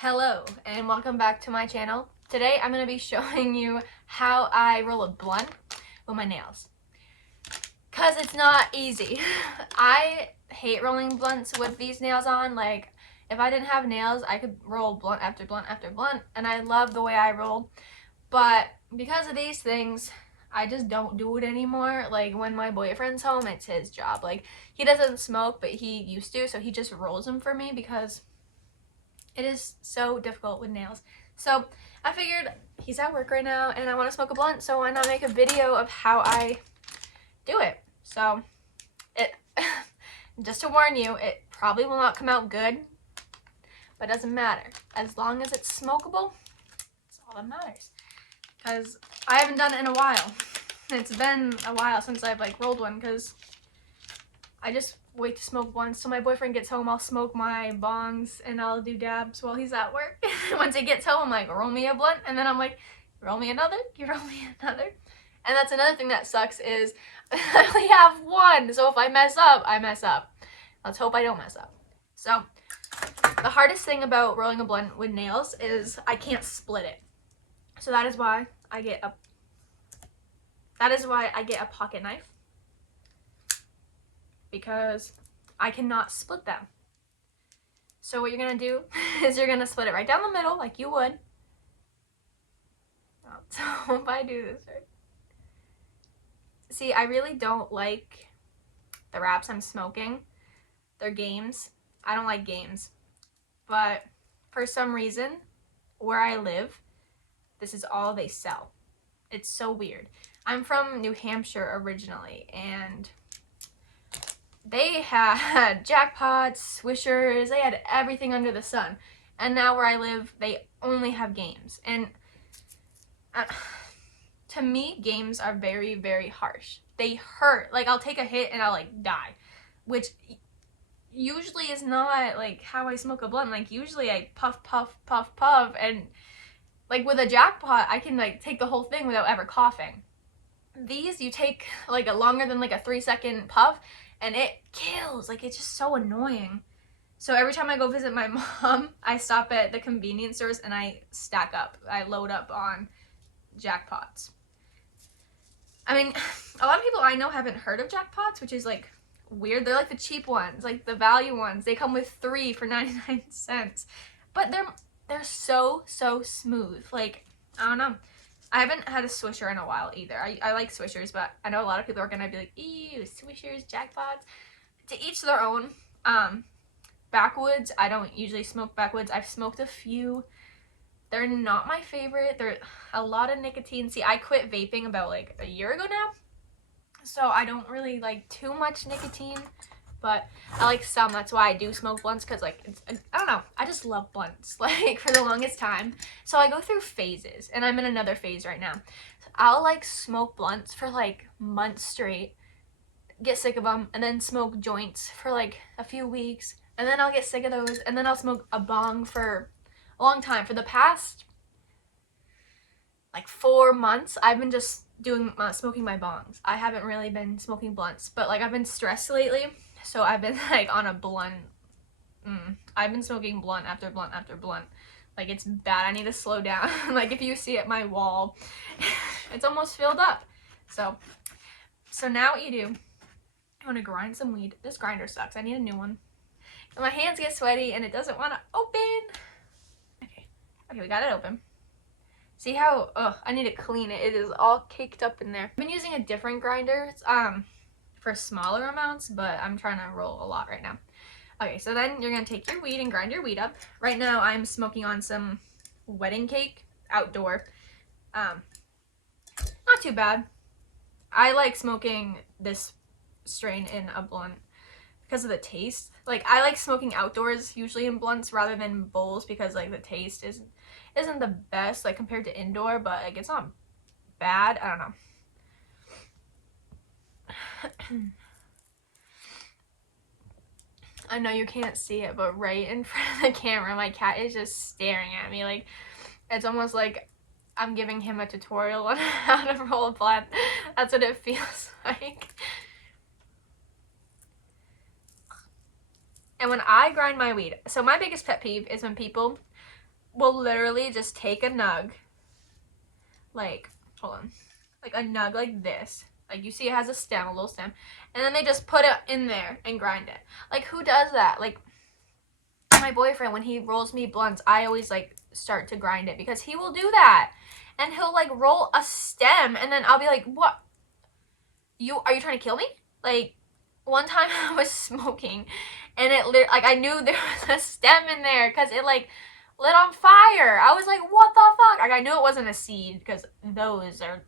Hello and welcome back to my channel. Today I'm going to be showing you how I roll a blunt with my nails. Cause it's not easy. I hate rolling blunts with these nails on. Like if I didn't have nails I could roll blunt after blunt after blunt and I love the way I roll. But because of these things I just don't do it anymore. Like when my boyfriend's home it's his job. Like he doesn't smoke but he used to, so he just rolls them for me because it is so difficult with nails. So I figured he's at work right now and I want to smoke a blunt, so why not make a video of how I do it. So it just to warn you, it probably will not come out good, but it doesn't matter. As long as it's smokable, that's all that matters. Because I haven't done it in a while. It's been a while since I've rolled one because I just wait to smoke once. So my boyfriend gets home, I'll smoke my bongs and I'll do dabs while he's at work. Once he gets home, I'm like, roll me a blunt. And then I'm like, roll me another, you roll me another. And that's another thing that sucks is I only have one. So if I mess up, I mess up. Let's hope I don't mess up. So the hardest thing about rolling a blunt with nails is I can't split it. So that is why I get a pocket knife. Because I cannot split them. So what you're gonna do is you're gonna split it right down the middle like you would. Oh, so if I do this right. See, I really don't like the wraps I'm smoking. They're games. I don't like games. But for some reason, where I live, this is all they sell. It's so weird. I'm from New Hampshire originally, and they had jackpots, swishers, they had everything under the sun. And now where I live, they only have games. And to me, games are very, very harsh. They hurt. Like, I'll take a hit and I'll, die. Which usually is not, how I smoke a blunt. Like, usually I puff, puff, puff, puff. And, with a jackpot, I can, take the whole thing without ever coughing. These, you take, a longer than, a 3-second puff, and it kills. It's just so annoying. So every time I go visit my mom, I stop at the convenience stores and I stack up. I load up on jackpots. I mean, a lot of people I know haven't heard of jackpots, which is weird. They're the cheap ones, the value ones. They come with 3 for 99 cents. But they're so smooth. I don't know. I haven't had a swisher in a while either. I like swishers, but I know a lot of people are gonna be like, ew, swishers, jackpots. To each their own. Backwoods, I don't usually smoke backwoods. I've smoked a few. They're not my favorite. They're a lot of nicotine. See, I quit vaping about a year ago now. So I don't really like too much nicotine. But I like some. That's why I do smoke blunts, because I don't know, I just love blunts for the longest time. So I go through phases, and I'm in another phase right now. I'll smoke blunts for months straight, get sick of them, and then smoke joints for a few weeks, and then I'll get sick of those, and then I'll smoke a bong for a long time. For the past 4 months I've been just doing smoking my bongs. I haven't really been smoking blunts, but I've been stressed lately. So I've been on a blunt. I've been smoking blunt after blunt after blunt. It's bad. I need to slow down. If you see at my wall, it's almost filled up. So now what you do, I want to grind some weed. This grinder sucks. I need a new one. And my hands get sweaty and it doesn't want to open. Okay, we got it open. See how, I need to clean it. It is all caked up in there. I've been using a different grinder. It's, for smaller amounts, but I'm trying to roll a lot right now. Okay, so then you're gonna take your weed and grind your weed up. Right now I'm smoking on some wedding cake outdoor. Not too bad. I like smoking this strain in a blunt because of the taste. I like smoking outdoors usually in blunts rather than bowls, because the taste isn't the best compared to indoor, but it's not bad. I don't know. I know you can't see it, but right in front of the camera, my cat is just staring at me. It's almost like I'm giving him a tutorial on how to roll a blunt. That's what it feels like. And when I grind my weed, so my biggest pet peeve is when people will literally just take a nug, like, hold on, like a nug like this. Like, you see it has a stem, a little stem, and then they just put it in there and grind it. Like, who does that? Like, my boyfriend, when he rolls me blunts, I always, like, start to grind it because he will do that. And he'll, like, roll a stem, and then I'll be like, what? Are you trying to kill me? Like, one time I was smoking, and it like, I knew there was a stem in there because it, like, lit on fire. I was like, what the fuck? Like, I knew it wasn't a seed because those are,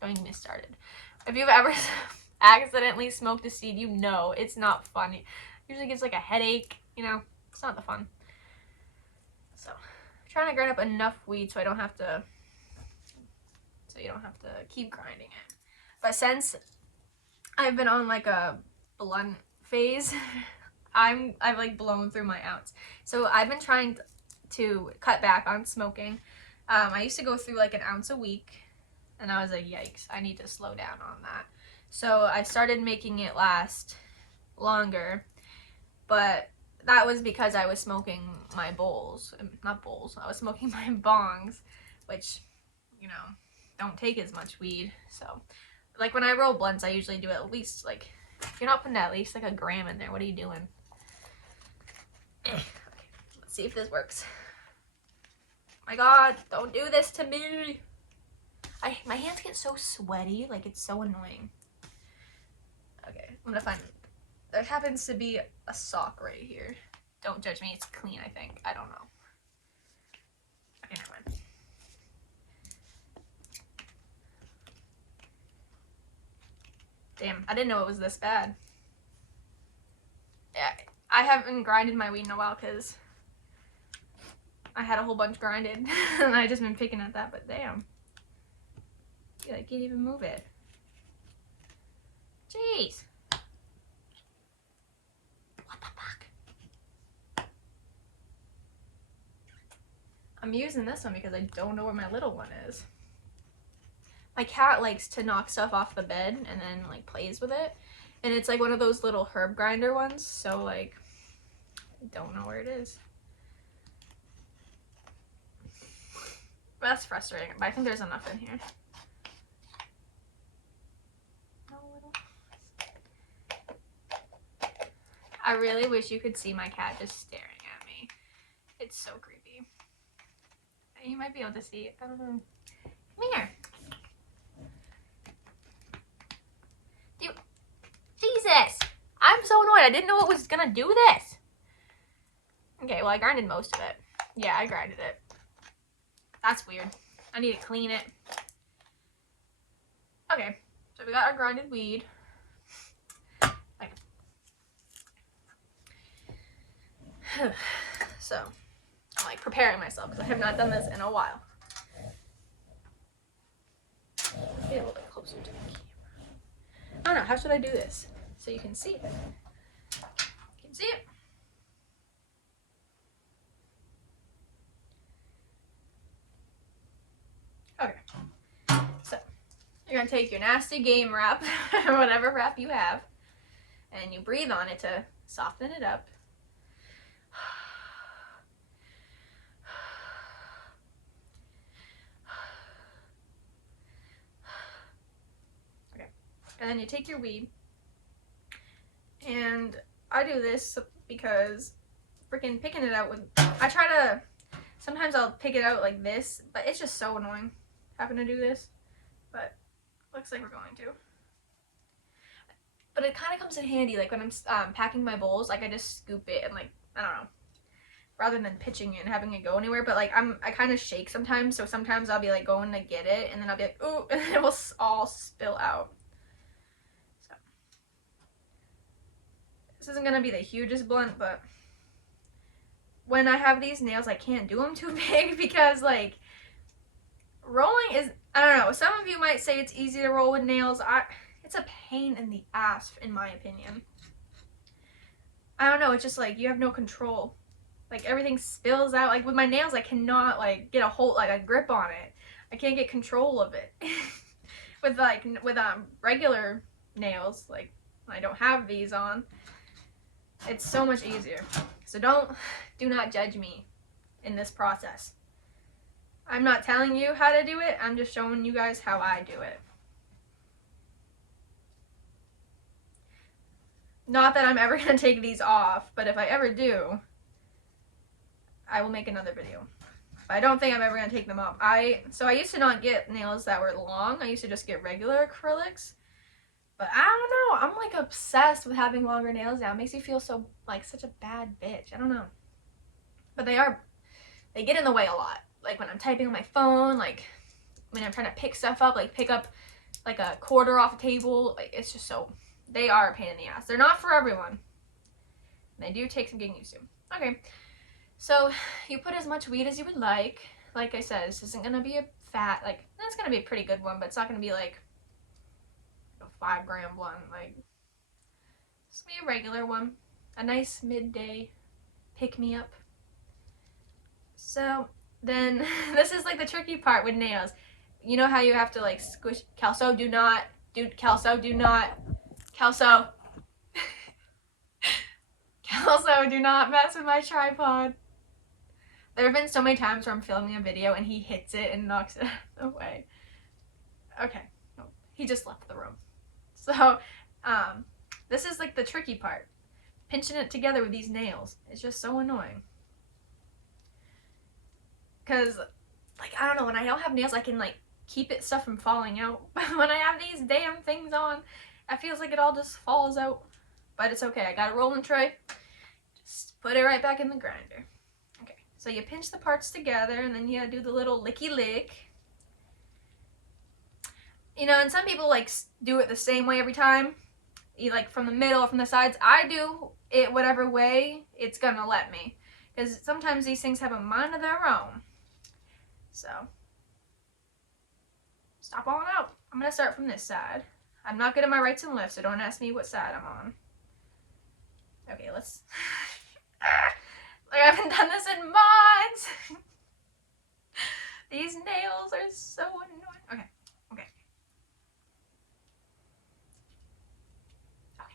don't even get started. If you've ever accidentally smoked a seed, you know it's not fun. It usually gives, like, a headache, you know? It's not the fun. So, I'm trying to grind up enough weed so you don't have to keep grinding it. But since I've been on, like, a blunt phase, I've, like, blown through my ounce. So I've been trying to cut back on smoking. I used to go through, like, an ounce a week, and I was like, yikes, I need to slow down on that. So I started making it last longer, but that was because I was smoking my bowls. Not bowls, I was smoking my bongs, which, you know, don't take as much weed. So, like, when I roll blunts, I usually do at least, like, if you're not putting at least, like, a gram in there, what are you doing? Okay, let's see if this works. My God, don't do this to me. My hands get so sweaty, like, it's so annoying. Okay, I'm gonna find, there happens to be a sock right here. Don't judge me, it's clean, I think. I don't know. Okay, never mind. Damn, I didn't know it was this bad. Yeah, I haven't grinded my weed in a while because I had a whole bunch grinded and I just been picking at that, but damn. I can't even move it. Jeez. What the fuck? I'm using this one because I don't know where my little one is. My cat likes to knock stuff off the bed and then, like, plays with it. And it's, like, one of those little herb grinder ones, so, like, I don't know where it is. But that's frustrating, but I think there's enough in here. I really wish you could see my cat just staring at me. It's so creepy. You might be able to see it. I don't know. Come here. Jesus! I'm so annoyed. I didn't know it was gonna do this. Okay, well, I grinded most of it. Yeah, I grinded it. That's weird. I need to clean it. Okay, so we got our grinded weed. So, I'm, like, preparing myself because I have not done this in a while. Get a little bit closer to the camera. I don't know, how should I do this so you can see it? You can see it? Okay. So, you're gonna take your nasty game wrap, or whatever wrap you have, and you breathe on it to soften it up. Okay. And then you take your weed, and I do this because freaking picking it out with, I try to, sometimes I'll pick it out like this, but it's just so annoying having to do this, but looks like we're going to. But it kind of comes in handy, like, when I'm packing my bowls, like, I just scoop it and, like, I don't know, rather than pitching it and having it go anywhere. But, like, I kind of shake sometimes, so sometimes I'll be, like, going to get it, and then I'll be like, ooh, and it will all spill out. So this isn't gonna be the hugest blunt, but when I have these nails, I can't do them too big because, like, rolling is, I don't know, some of you might say it's easy to roll with nails. It's a pain in the ass, in my opinion. I don't know, it's just, like, you have no control. Like, everything spills out. Like, with my nails, I cannot, like, get a hold, like, a grip on it. I can't get control of it. with regular nails, like, I don't have these on, it's so much easier. So do not judge me. in this process. I'm not telling you how to do it, I'm just showing you guys how I do it. Not that I'm ever going to take these off, but if I ever do, I will make another video. But I don't think I'm ever going to take them off. So I used to not get nails that were long. I used to just get regular acrylics. But I don't know. I'm like obsessed with having longer nails now. It makes me feel so like such a bad bitch. I don't know. But they get in the way a lot. Like when I'm typing on my phone, like when I'm trying to pick stuff up, like pick up like a quarter off a table. Like it's just so, they are a pain in the ass. They're not for everyone. They do take some getting used to. Okay. So you put as much weed as you would like. Like I said, this isn't going to be a fat, like, it's going to be a pretty good one, but it's not going to be like a 5 gram one. Like, it's going to be a regular one. A nice midday pick-me-up. So then, this is like the tricky part with nails. You know how you have to like squish, Kelso, do not Kelso, do not mess with my tripod. There have been so many times where I'm filming a video and he hits it and knocks it away. Okay, no, he just left the room. So, this is like the tricky part. Pinching it together with these nails. It's just so annoying. Because, like, I don't know, when I don't have nails, I can, like, keep stuff from falling out. But when I have these damn things on, it feels like it all just falls out. But it's okay. I got a rolling tray. Just put it right back in the grinder. Okay, so you pinch the parts together, and then you do the little licky lick. You know, and some people, like, do it the same way every time. You, like, from the middle or from the sides. I do it whatever way it's gonna let me. Because sometimes these things have a mind of their own. So, stop on out. I'm going to start from this side. I'm not good at my rights and lefts, so don't ask me what side I'm on. Okay, let's... Like, I haven't done this in months! These nails are so annoying. Okay, okay. Okay.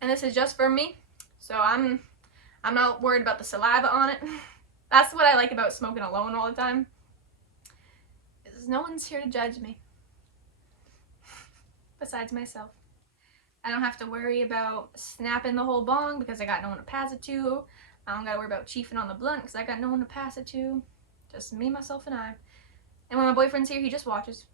And this is just for me. So I'm not worried about the saliva on it. That's what I like about smoking alone all the time. Is no one's here to judge me. Besides myself. I don't have to worry about snapping the whole bong because I got no one to pass it to. I don't gotta worry about chiefing on the blunt because I got no one to pass it to. Just me, myself, and I. And when my boyfriend's here, he just watches.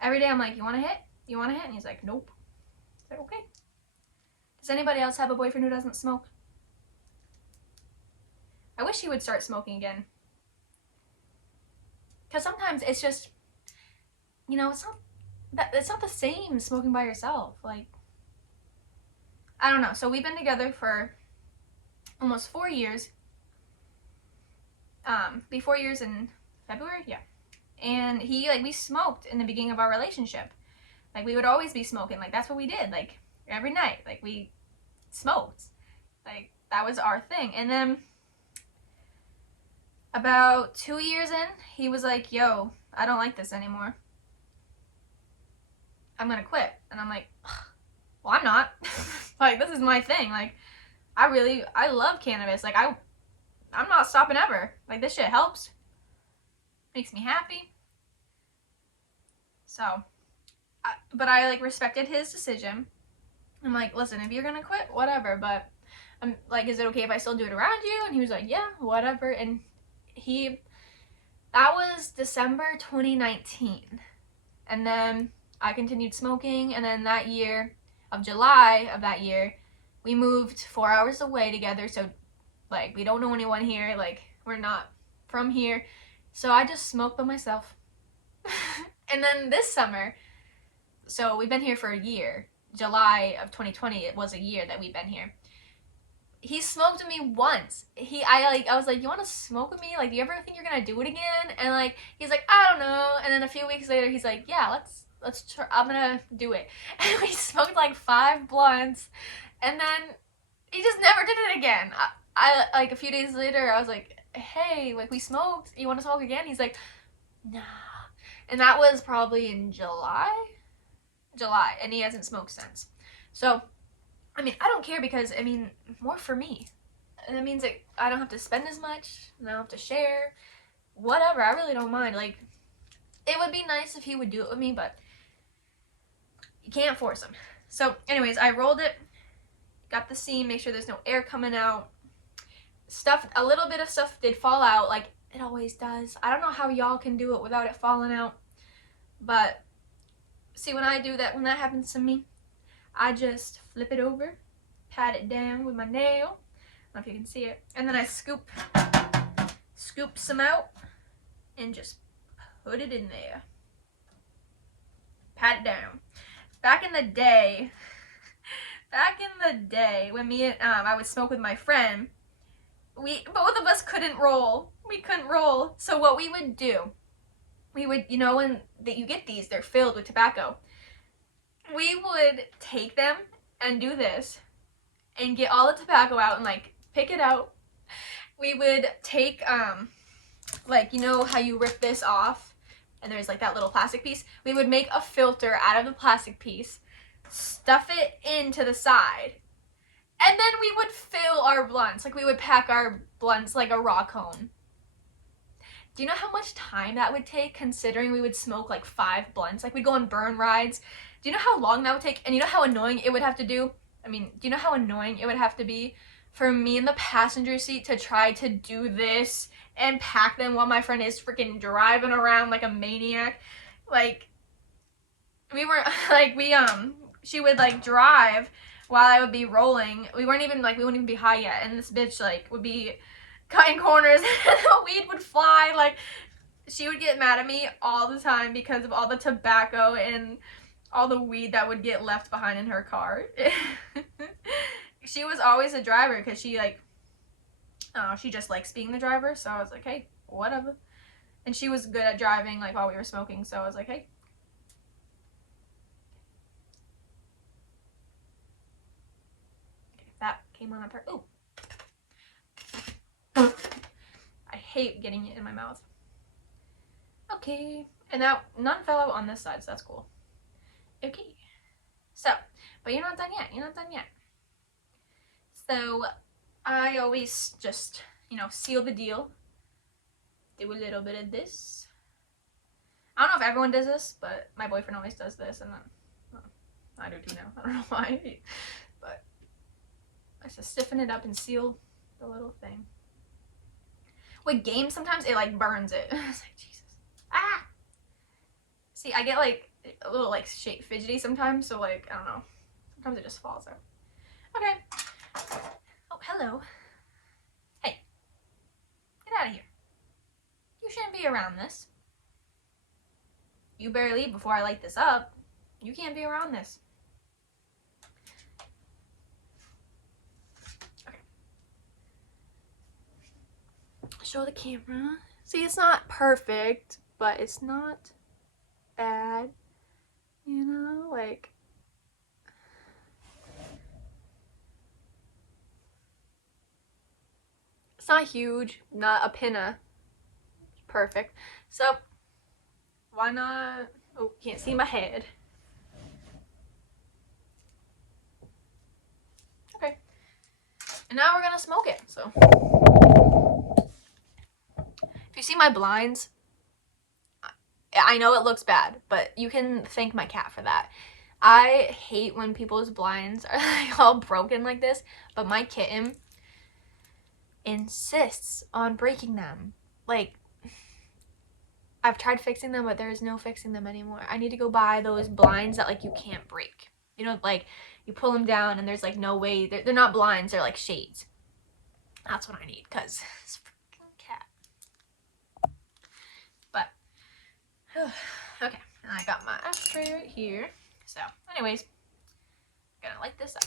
Every day I'm like, you want to hit? You want to hit? And he's like, nope. It's like, okay. Does anybody else have a boyfriend who doesn't smoke? I wish he would start smoking again. Because sometimes it's just, you know, it's not the same smoking by yourself. Like, I don't know. So we've been together for almost 4 years. Be 4 years in February? Yeah. And we smoked in the beginning of our relationship. Like, we would always be smoking. Like, that's what we did. Like, every night. Like, we smoked. Like, that was our thing. And then, about 2 years in, he was like, yo, I don't like this anymore. I'm gonna quit. And I'm like, well, I'm not. Like, this is my thing. Like, I love cannabis. Like, I'm not stopping ever. Like, this shit helps. Makes me happy. So, but I, like, respected his decision. I'm like, listen, if you're gonna quit, whatever, but I'm like, is it okay if I still do it around you? And he was like, yeah, whatever. And that was December 2019. And then I continued smoking, and then that year, of July of that year, we moved 4 hours away together, so, like, we don't know anyone here, like, we're not from here, so I just smoked by myself. And then this summer, so we've been here for a year, July of 2020, it was a year that we've been here. He smoked with me once. I was like, you want to smoke with me? Like, do you ever think you're gonna do it again? And, like, he's like, I don't know. And then a few weeks later, he's like, yeah, let's try. I'm gonna do it. And we smoked like 5 blunts, and then he just never did it again. I like a few days later, I was like, hey, like, we smoked. You want to smoke again? He's like, nah. And that was probably in July, and he hasn't smoked since. So, I mean, I don't care because, I mean, more for me. And that means that I don't have to spend as much, and I don't have to share, whatever. I really don't mind. Like, it would be nice if he would do it with me, but you can't force him. So, anyways, I rolled it, got the seam, make sure there's no air coming out. Stuff, a little bit of stuff did fall out, like it always does. I don't know how y'all can do it without it falling out, but see, when I do that, when that happens to me, I just flip it over, pat it down with my nail. I don't know if you can see it, and then I scoop some out and just put it in there. Pat it down. Back in the day, when me and I would smoke with my friend, both of us couldn't roll. We couldn't roll. So what we would do, you know, when you get these, they're filled with tobacco. We would take them and do this and get all the tobacco out and like pick it out. We would take like, you know how you rip this off and there's like that little plastic piece? We would make a filter out of the plastic piece, stuff it into the side, and then we would fill our blunts. Like, we would pack our blunts like a raw cone. Do you know how much time that would take, considering we would smoke like 5 blunts? Like, we'd go on burn rides. Do you know how long that would take? And you know how annoying it would have to do? I mean, do you know how annoying it would have to be for me in the passenger seat to try to do this and pack them while my friend is freaking driving around like a maniac? Like, we were, like, she would like drive while I would be rolling. We wouldn't even be high yet, and this bitch like would be cutting corners and the weed would fly. Like, she would get mad at me all the time because of all the tobacco and all the weed that would get left behind in her car. She was always a driver because she just likes being the driver, so I was like, hey, whatever. And she was good at driving like while we were smoking, so I was like, hey. That came on a part. Ooh. I hate getting it in my mouth. Okay. And now none fell out on this side, so that's cool. Okay. So, but you're not done yet. You're not done yet. So, I always just, you know, seal the deal. Do a little bit of this. I don't know if everyone does this, but my boyfriend always does this, and then, well, I do too now. I don't know why. But I just stiffen it up and seal the little thing. With games, sometimes it like burns it. It's like, Jesus. Ah! See, I get like a little like fidgety sometimes, so like, I don't know. Sometimes it just falls out. Okay. Oh, hello. Hey. Get out of here. You shouldn't be around this. You better leave before I light this up. You can't be around this. Show the camera. See, it's not perfect, but it's not bad. You know, like, it's not huge, not a pinna. Perfect. So, why not? Oh, can't see my head. Okay. And now we're gonna smoke it. So, if you see my blinds, I know it looks bad, but you can thank my cat for that. I hate when people's blinds are like all broken like this, but my kitten insists on breaking them. Like, I've tried fixing them, but there's no fixing them anymore. I need to go buy those blinds that like you can't break. You know, like you pull them down and there's like no way, they're not blinds, they're like shades. That's what I need, because it's freaking cat. But, okay, and I got my ashtray right here. So, anyways, I'm gonna light this up.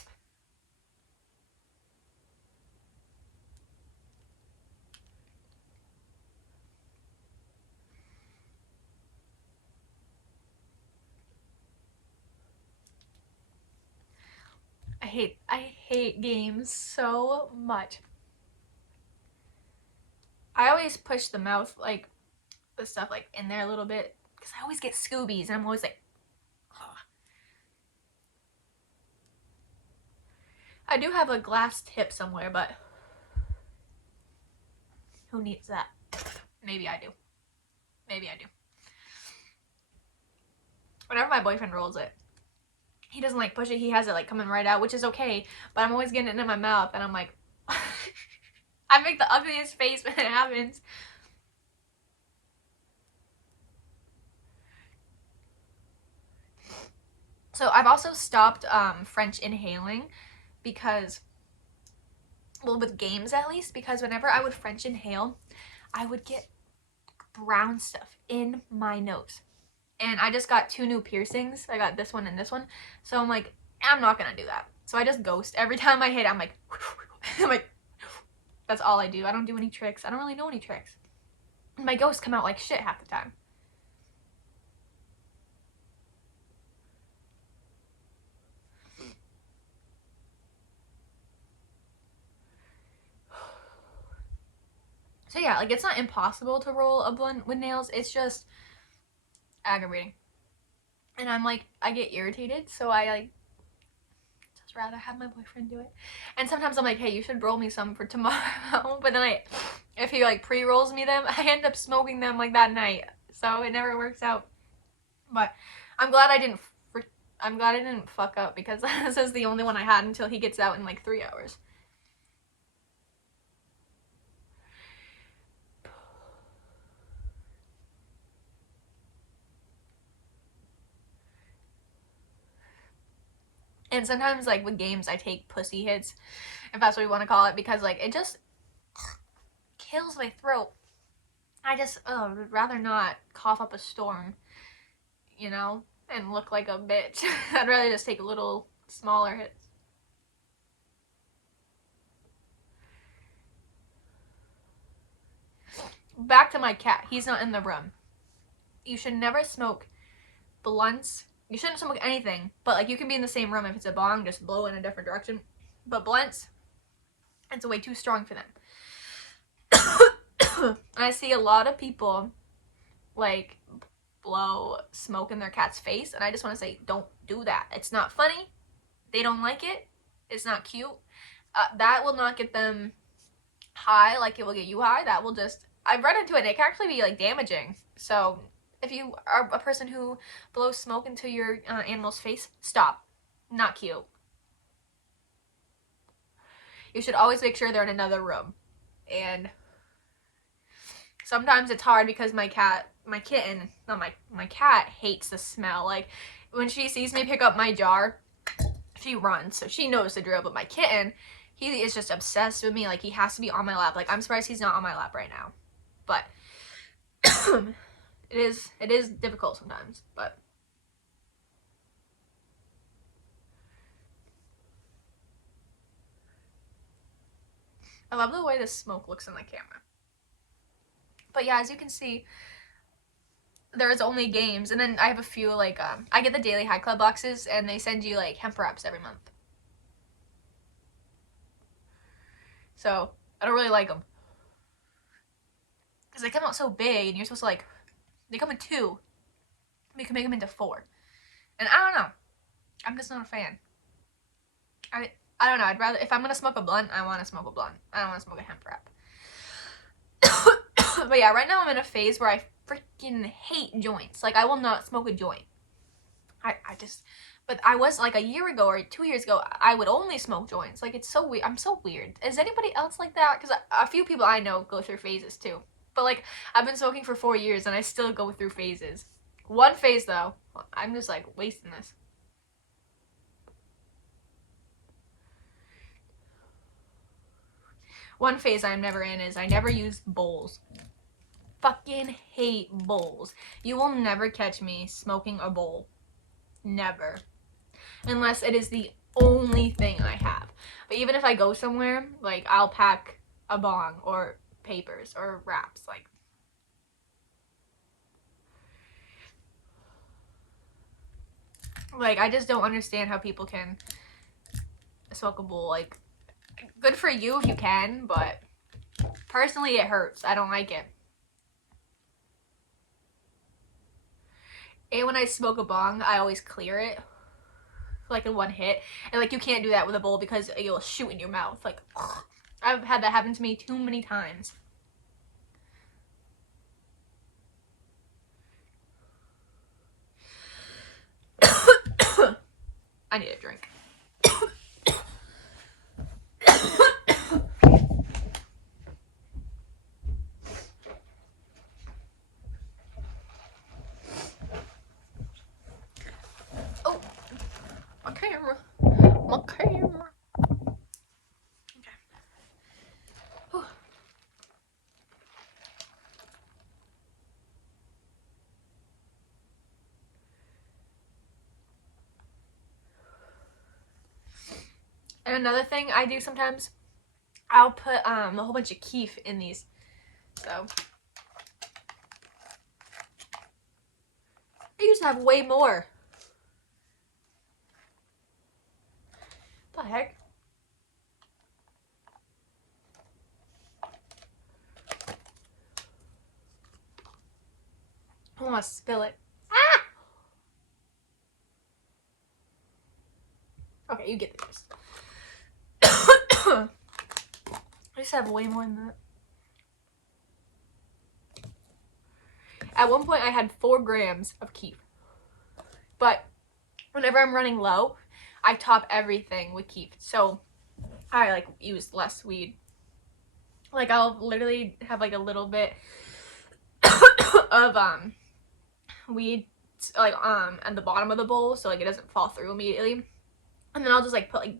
I hate games so much. I always push the mouth, like, the stuff like in there a little bit, because I always get Scoobies and I'm always like, ugh. I do have a glass tip somewhere, but who needs that? Maybe I do. Maybe I do. Whenever my boyfriend rolls it, he doesn't like push it. He has it like coming right out, which is okay. But I'm always getting it in my mouth, and I'm like, I make the ugliest face when it happens. So I've also stopped French inhaling because, well, with games at least, because whenever I would French inhale, I would get brown stuff in my nose. And I just got 2 new piercings. I got this one and this one. So I'm like, I'm not gonna do that. So I just ghost. Every time I hit, I'm like, I'm like, that's all I do. I don't do any tricks. I don't really know any tricks. And my ghosts come out like shit half the time. So yeah, like, it's not impossible to roll a blunt with nails. It's just aggravating. And I'm like, I get irritated, so I like just rather have my boyfriend do it. And sometimes I'm like, hey, you should roll me some for tomorrow. But then if he like pre-rolls me them, I end up smoking them like that night. So it never works out. But I'm glad I didn't fuck up, because this is the only one I had until he gets out in like 3 hours. And sometimes, like, with games, I take pussy hits, if that's what you want to call it, because, like, it just kills my throat. I just, would rather not cough up a storm, you know, and look like a bitch. I'd rather just take little, smaller hits. Back to my cat. He's not in the room. You should never smoke blunts. You shouldn't smoke anything, but like, you can be in the same room. If it's a bong, just blow in a different direction. But blunts, it's way too strong for them. And I see a lot of people like blow smoke in their cat's face, and I just want to say, don't do that. It's not funny. They don't like it. It's not cute. That will not get them high like it will get you high. That will just, I've run into it, and it can actually be like damaging. So if you are a person who blows smoke into your animal's face, stop. Not cute. You should always make sure they're in another room. And sometimes it's hard because my cat hates the smell. Like, when she sees me pick up my jar, she runs, so she knows the drill. But my kitten, he is just obsessed with me. Like, he has to be on my lap. Like, I'm surprised he's not on my lap right now. But it is difficult sometimes. But I love the way the smoke looks in the camera. But yeah, as you can see, there's only games, and then I have a few, like, I get the Daily High Club boxes, and they send you, like, hemp wraps every month. So, I don't really like them. Because they come out so big, and you're supposed to, like, they come in 2. We can make them into 4. And I don't know. I'm just not a fan. I don't know. I'd rather, if I'm going to smoke a blunt, I want to smoke a blunt. I don't want to smoke a hemp wrap. But yeah, right now I'm in a phase where I freaking hate joints. Like, I will not smoke a joint. But I was, like, a year ago or 2 years ago, I would only smoke joints. Like, it's so weird. I'm so weird. Is anybody else like that? Because a few people I know go through phases too. But, like, I've been smoking for 4 years and I still go through phases. One phase, though, I'm just, like, wasting this. One phase I'm never in is I never use bowls. Fucking hate bowls. You will never catch me smoking a bowl. Never. Unless it is the only thing I have. But even if I go somewhere, like, I'll pack a bong or papers or wraps. Like, I just don't understand how people can smoke a bowl. Like, good for you if you can, but personally it hurts. I don't like it. And when I smoke a bong, I always clear it like in one hit. And like you can't do that with a bowl because you'll shoot in your mouth. Like I've had that happen to me too many times. I need a drink. Oh, my camera. My camera. Okay. Whew. And another thing I do sometimes, I'll put a whole bunch of keef in these. So I used to have way more. What the heck? I want to spill it. Ah! Okay, you get the gist. I used to have way more than that. At one point, I had 4 grams of keef. But whenever I'm running low, I top everything with keef. So I like use less weed. Like I'll literally have like a little bit of weed like at the bottom of the bowl so like it doesn't fall through immediately. And then I'll just like put like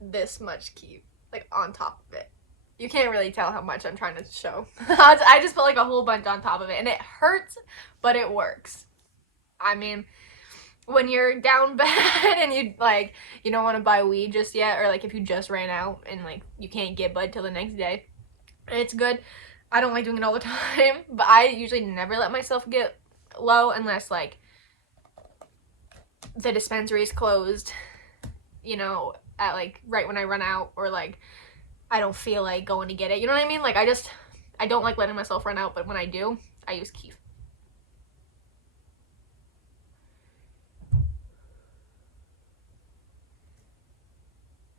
this much keef like on top of it. You can't really tell how much I'm trying to show. I just put like a whole bunch on top of it and it hurts, but it works. I mean, when you're down bad and you like you don't want to buy weed just yet, or like if you just ran out and like you can't get bud till the next day, it's good. I don't like doing it all the time, but I usually never let myself get low unless like the dispensary is closed, you know, at like right when I run out, or like I don't feel like going to get it. You know what I mean? Like I don't like letting myself run out, but when I do, I use keef.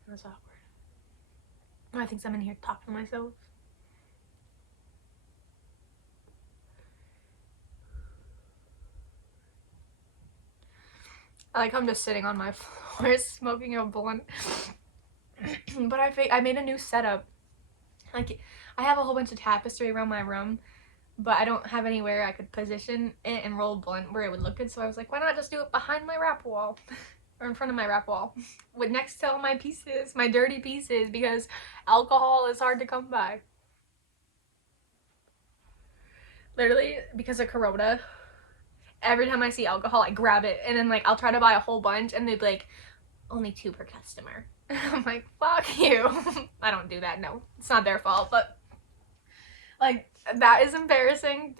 That's awkward. I think I'm in here talking to myself. I like I'm just sitting on my floor smoking a blunt. But I made a new setup. Like I have a whole bunch of tapestry around my room, but I don't have anywhere I could position it and roll a blunt where it would look good. So I was like, why not just do it behind my wrap wall? Or in front of my wrap wall with next to all my pieces, my dirty pieces, because alcohol is hard to come by. Literally, because of Corona, every time I see alcohol, I grab it and then like I'll try to buy a whole bunch and they'd be like, only 2 per customer. I'm like, fuck you. I don't do that. No, it's not their fault, but like that is embarrassing.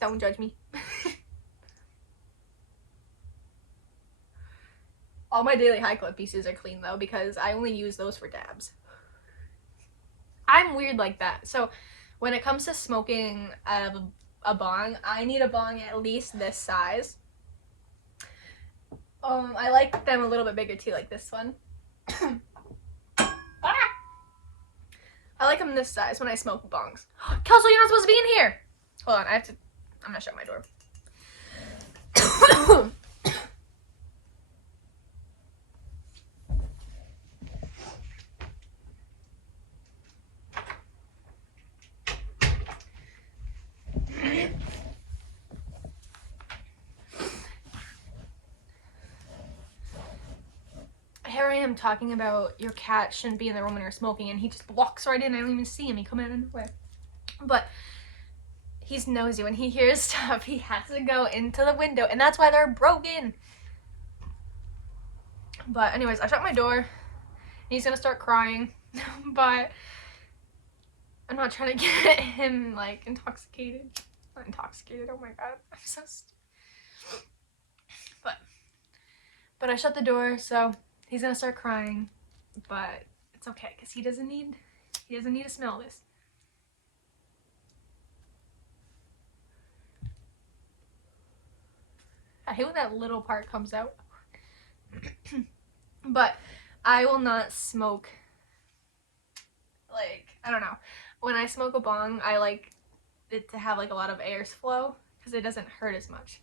Don't judge me. All my Daily High Club pieces are clean though because I only use those for dabs. I'm weird like that. So when it comes to smoking a bong, I need a bong at least this size. I like them a little bit bigger too, like this one. I like them this size when I smoke bongs. Kelso, you're not supposed to be in here. Hold on, I'm gonna shut my door. Here I am talking about your cat shouldn't be in the room when you're smoking, and he just walks right in. I don't even see him. He comes out of nowhere. But he's nosy. When he hears stuff, he has to go into the window, and that's why they're broken. But anyways, I shut my door, and he's gonna start crying. But I'm not trying to get him like intoxicated. Not intoxicated. Oh my god, I'm so stupid. But I shut the door, so he's gonna start crying, but it's okay because he doesn't need to smell this. I hate when that little part comes out. But I will not smoke, like, I don't know. When I smoke a bong, I like it to have like a lot of airflow because it doesn't hurt as much.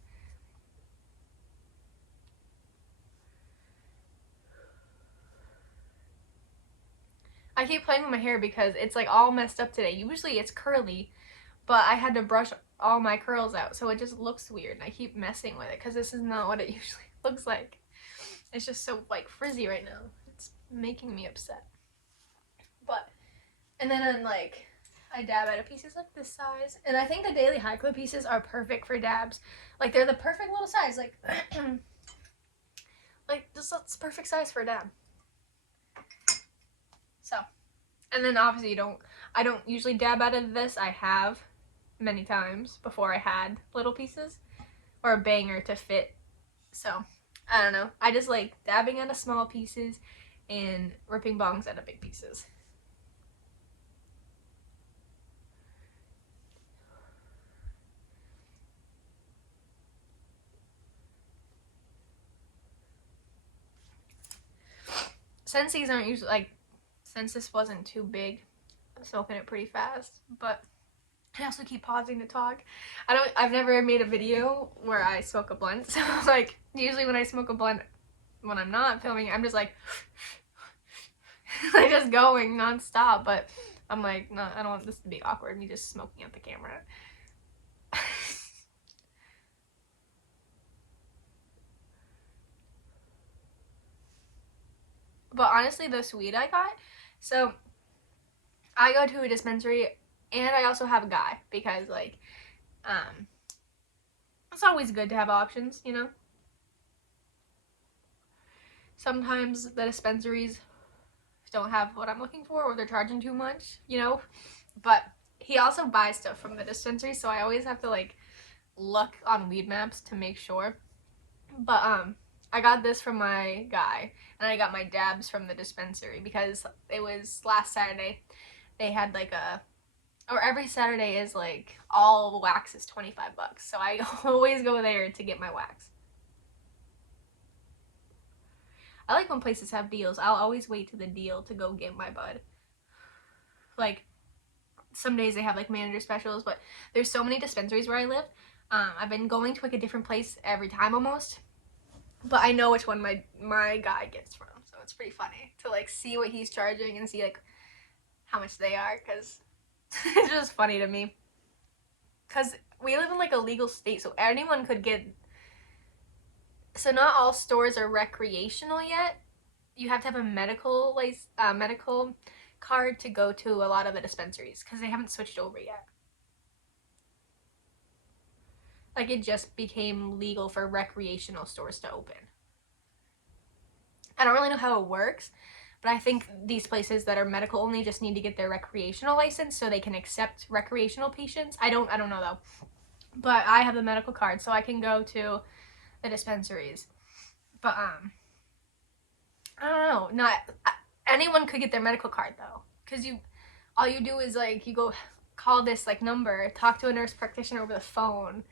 I keep playing with my hair because it's like all messed up today. Usually it's curly, but I had to brush all my curls out, so it just looks weird, and I keep messing with it because this is not what it usually looks like. It's just so like frizzy right now. It's making me upset. But, and then like I dab out of pieces like this size, and I think the Daily High Club pieces are perfect for dabs. Like they're the perfect little size, like like this that's perfect size for a dab. So, and then obviously I don't usually dab out of this. I have many times before I had little pieces or a banger to fit. So, I don't know. I just like dabbing out of small pieces and ripping bongs out of big pieces. Since these aren't usually like, since this wasn't too big, I'm smoking it pretty fast, but I also keep pausing to talk. I've never made a video where I smoke a blunt, so like usually when I smoke a blunt when I'm not filming, I'm just like like just going non-stop, but I'm like, no, I don't want this to be awkward, me just smoking at the camera. But honestly, this weed I got, so I go to a dispensary and I also have a guy because like it's always good to have options, you know. Sometimes the dispensaries don't have what I'm looking for or they're charging too much, you know. But he also buys stuff from the dispensary, so I always have to like look on weed maps to make sure. But I got this from my guy, and I got my dabs from the dispensary because it was last Saturday. They had like a, or every Saturday is like all wax is $25, so I always go there to get my wax. I like when places have deals. I'll always wait to the deal to go get my bud. Like some days they have like manager specials, but there's so many dispensaries where I live. I've been going to like a different place every time almost, but I know which one my guy gets from, so it's pretty funny to like see what he's charging and see like how much they are, because it's just funny to me, because we live in like a legal state, so anyone could get, so not all stores are recreational yet. You have to have a medical card to go to a lot of the dispensaries because they haven't switched over yet. Like it just became legal for recreational stores to open. I don't really know how it works, but I think these places that are medical only just need to get their recreational license so they can accept recreational patients. I don't know though. But I have the medical card, so I can go to the dispensaries. But I don't know. Not anyone could get their medical card though, because all you do is like you go call this like number, talk to a nurse practitioner over the phone,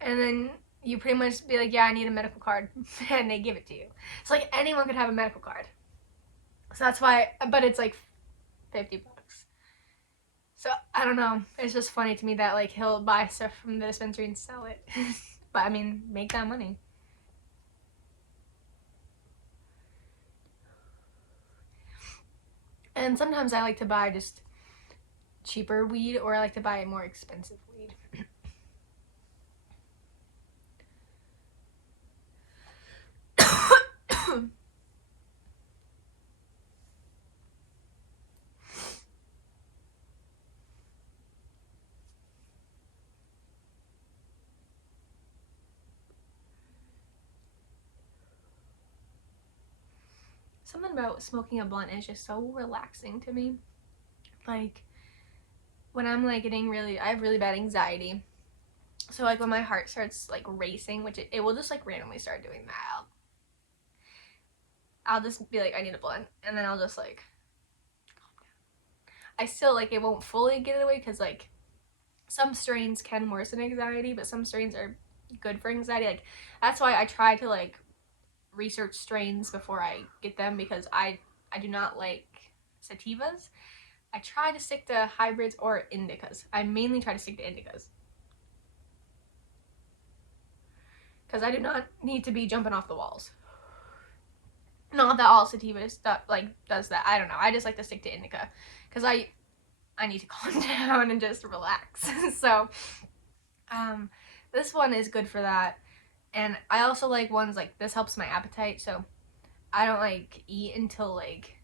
and then you pretty much be like, yeah, I need a medical card, and they give it to you. It's like anyone could have a medical card. So that's why, but it's like $50. So I don't know. It's just funny to me that like he'll buy stuff from the dispensary and sell it. But I mean, make that money. And sometimes I like to buy just cheaper weed, or I like to buy more expensive weed. Something about smoking a blunt is just so relaxing to me. Like when I'm like I have really bad anxiety. So like when my heart starts like racing, which it will just like randomly start doing that, I'll just be like, I need a blunt, and then I'll just like calm down. I still like it won't fully get it away because like some strains can worsen anxiety, but some strains are good for anxiety. Like that's why I try to like research strains before I get them, because I do not like sativas. I try to stick to hybrids or indicas. I mainly try to stick to indicas, because I do not need to be jumping off the walls. Not that all sativa stuff like does that. I don't know. I just like to stick to indica because I need to calm down and just relax. So this one is good for that. And I also like ones like this helps my appetite, so I don't like eat until like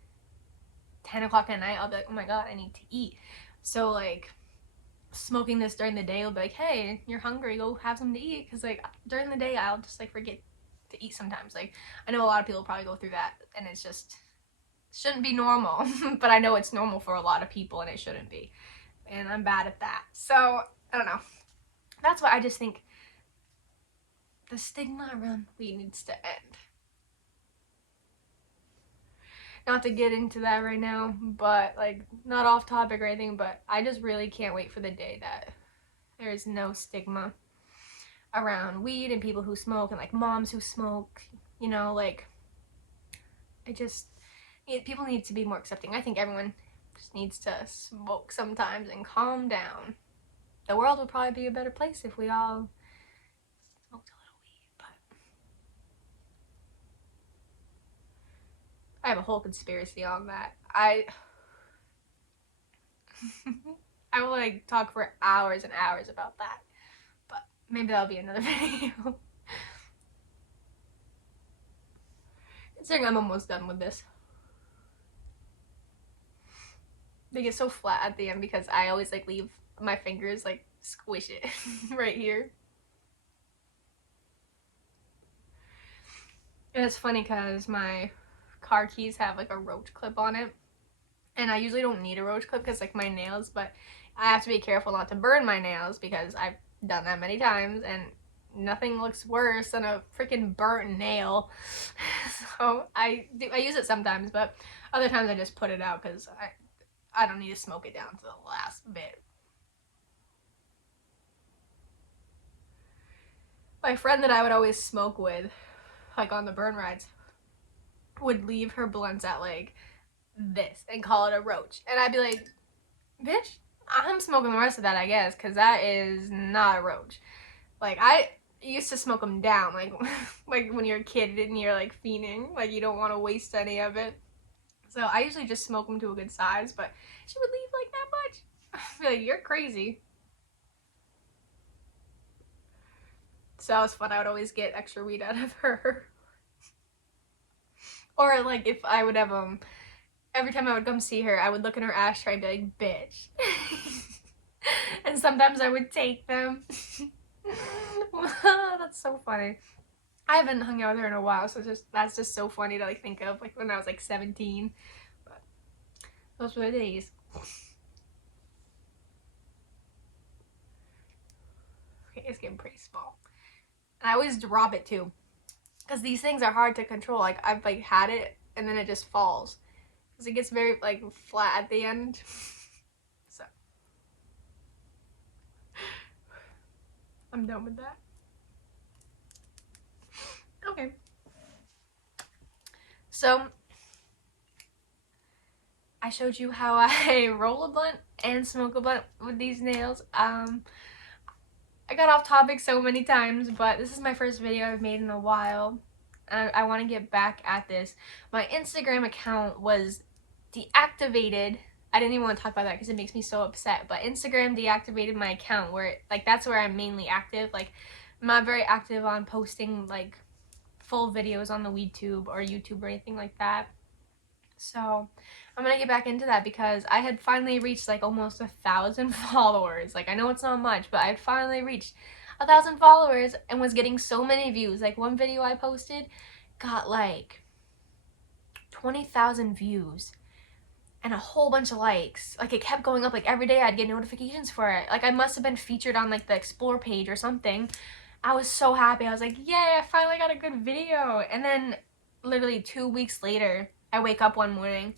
10 o'clock at night. I'll be like, oh my god, I need to eat. So like smoking this during the day will be like, hey, you're hungry, go have something to eat. Because like during the day I'll just like forget to eat sometimes. Like I know a lot of people probably go through that, and it's just shouldn't be normal. But I know it's normal for a lot of people, and it shouldn't be, and I'm bad at that. So I don't know, that's why I just think the stigma around weed needs to end. Not to get into that right now, but like not off topic or anything, but I just really can't wait for the day that there is no stigma around weed and people who smoke, and like moms who smoke, you know, like people need to be more accepting. I think everyone just needs to smoke sometimes and calm down. The world would probably be a better place if we all smoked a little weed, but I have a whole conspiracy on that. I will like talk for hours and hours about that, but maybe that'll be another video. Considering I'm almost done with this. They get so flat at the end because I always like leave my fingers like squish it right here. And it's funny because my car keys have like a roach clip on it, and I usually don't need a roach clip because like my nails, but I have to be careful not to burn my nails because I've done that many times, and nothing looks worse than a freaking burnt nail. So I use it sometimes, but other times I just put it out because I don't need to smoke it down to the last bit. My friend that I would always smoke with, like on the burn rides, would leave her blunts at like this and call it a roach, and I'd be like, bitch, I'm smoking the rest of that, I guess, because that is not a roach. Like I used to smoke them down, like like when you're a kid and you're like fiending, like you don't want to waste any of it. So I usually just smoke them to a good size, but she would leave like that much. I'd be like, you're crazy. So that was fun. I would always get extra weed out of her. Or like if I would have every time I would come see her, I would look in her ashtray and be like, bitch. And sometimes I would take them. That's so funny. I haven't hung out with her in a while, so that's just so funny to like think of, like when I was like 17. But those were the days. Okay, it's getting pretty small. And I always drop it too, because these things are hard to control. Like I've like had it and then it just falls because it gets very like flat at the end. So I'm done with that. Okay. So I showed you how I roll a blunt and smoke a blunt with these nails. I got off topic so many times, but this is my first video I've made in a while. I want to get back at this. My Instagram account was deactivated. I didn't even want to talk about that because it makes me so upset, but Instagram deactivated my account where like that's where I'm mainly active. Like I'm not very active on posting like full videos on the WeedTube or YouTube or anything like that. So I'm gonna get back into that because I had finally reached like almost 1,000 followers. Like I know it's not much, but I finally reached 1,000 followers and was getting so many views. Like one video I posted got like 20,000 views and a whole bunch of likes. Like it kept going up. Like every day I'd get notifications for it. Like I must have been featured on like the Explore page or something. I was so happy. I was like, yay, I finally got a good video. And then literally 2 weeks later, I wake up one morning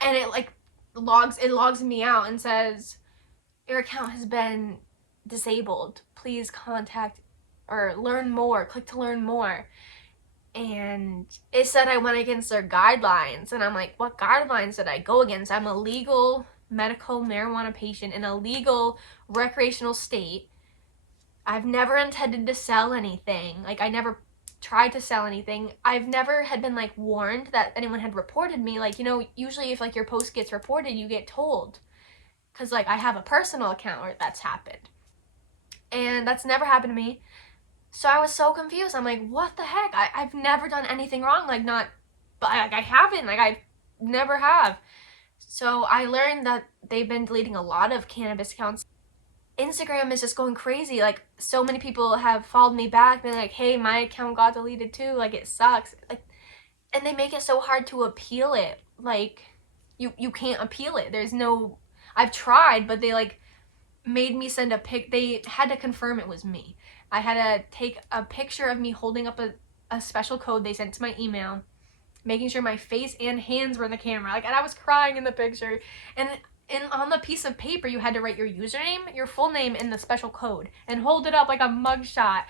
and it like logs me out and says your account has been disabled. Please contact or learn more, click to learn more. And it said I went against their guidelines. And I'm like, what guidelines did I go against? I'm a legal medical marijuana patient in a legal recreational state. I've never intended to sell anything. Like, I never tried to sell anything. I've never had been like warned that anyone had reported me. Like, you know, usually if like your post gets reported, you get told. Because like I have a personal account where that's happened. And that's never happened to me. So I was so confused. I'm like, what the heck? I've never done anything wrong. Like, not, but like, I haven't. Like, I never have. So I learned that they've been deleting a lot of cannabis accounts. Instagram is just going crazy. Like, so many people have followed me back. They're like, hey, my account got deleted too. Like, it sucks. Like, and they make it so hard to appeal it. Like, you can't appeal it. There's no, I've tried, but they like made me send a pic. They had to confirm it was me. I had to take a picture of me holding up a special code they sent to my email, making sure my face and hands were in the camera. Like, and I was crying in the picture. And on the piece of paper, you had to write your username, your full name, and the special code, and hold it up like a mugshot.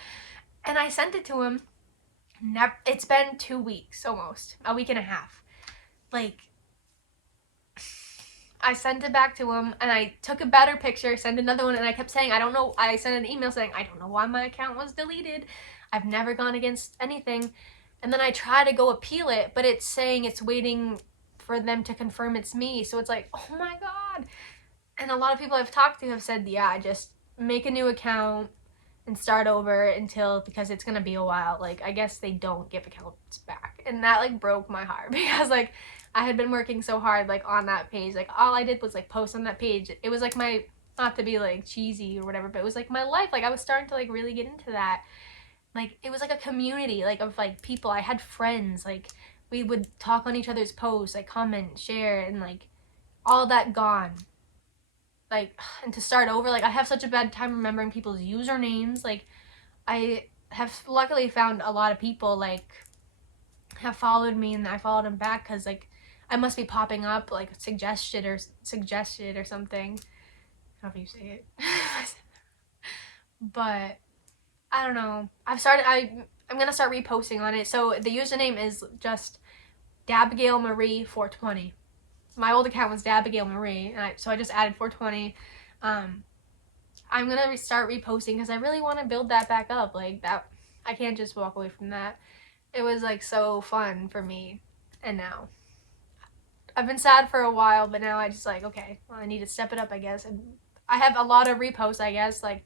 And I sent it to him. It's been 2 weeks, almost a week and a half. Like, I sent it back to him, and I took a better picture, sent another one, and I kept saying, I don't know. I sent an email saying, I don't know why my account was deleted. I've never gone against anything. And then I try to go appeal it, but it's saying it's waiting for them to confirm it's me. So it's like, oh my God. And a lot of people I've talked to have said, yeah, just make a new account and start over because it's gonna be a while. Like, I guess they don't give accounts back. And that like broke my heart because like I had been working so hard like on that page. Like, all I did was like post on that page. It was like my, not to be like cheesy or whatever, but it was like my life. Like, I was starting to like really get into that. Like, it was like a community like of like people. I had friends. Like, we would talk on each other's posts, like comment, share, and like all that gone. Like, and to start over, like I have such a bad time remembering people's usernames. Like, I have luckily found a lot of people like have followed me, and I followed them back because like I must be popping up like suggested or something. I don't know if you say it. But I don't know. I'm gonna start reposting on it. So the username is just Dabigail Marie 420. My old account was Dabigail Marie, and so I just added 420. I'm gonna start reposting because I really want to build that back up. Like, that, I can't just walk away from that. It was like so fun for me, and now I've been sad for a while, but now I just like, okay, well, I need to step it up, I guess. And I have a lot of reposts, I guess. Like,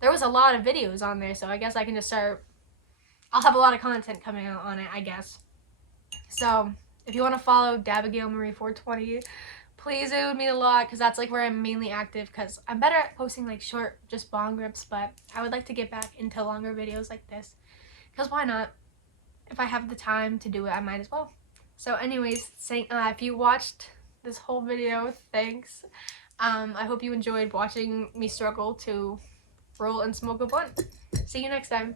there was a lot of videos on there, so I guess I can just start, I'll have a lot of content coming out on it, I guess. So if you want to follow Dabigail Marie 420, please, it would mean a lot because that's like where I'm mainly active, because I'm better at posting like short, just bong rips, but I would like to get back into longer videos like this, because why not? If I have the time to do it, I might as well. So anyways, if you watched this whole video, thanks. I hope you enjoyed watching me struggle to roll and smoke a blunt. See you next time.